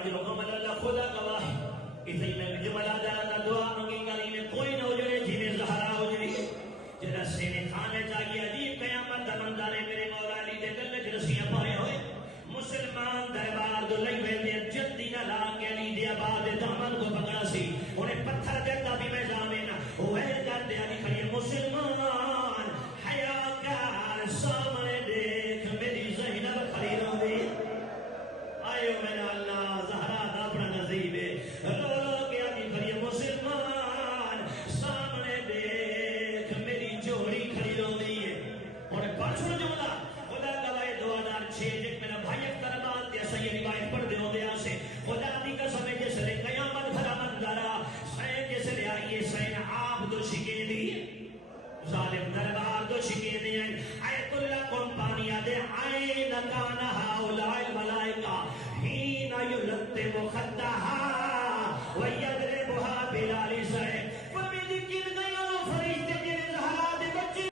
اجرهم على الله خدا گواہ اسی میں جملہ جانا دعا منگی کری میں کوئی نہ اجڑے جنہیں زہرا اجڑی جنہ سینے کھانے چاہیے عجیب قیامت دا منظر ہے میرے مولا علی دے گلے جرسیاں پائے ہوئے مسلمان دربار دو لئی ویندے جلدی نہ لا کے علی دے آباد دامن کو پکڑا سی انہیں پتھر دیتا بھی میں جامعنا ہوئے جاتے علی کھڑی مسلمان حیاکار سامنے دیکھ میری زینب کھڑی رو دی آئے میرا اللہ زہرا دا اپنا نصیب ہے رو رو کے علی کھڑی مسلمان سامنے دیکھ میری جوڑی کھڑی رو دی ہے انہیں پاچھو جملہ خدا گواہ 2006 جک میرا بھائی اختربات یا سی روایت پڑھ دے ہو دیا سے خدا دی قسم ہے جس نے قیامت بھرا منظرہ سین جس نے آئیے سین آپ تو شکے دی ظالم دربار تو شکے دی آیت اللہ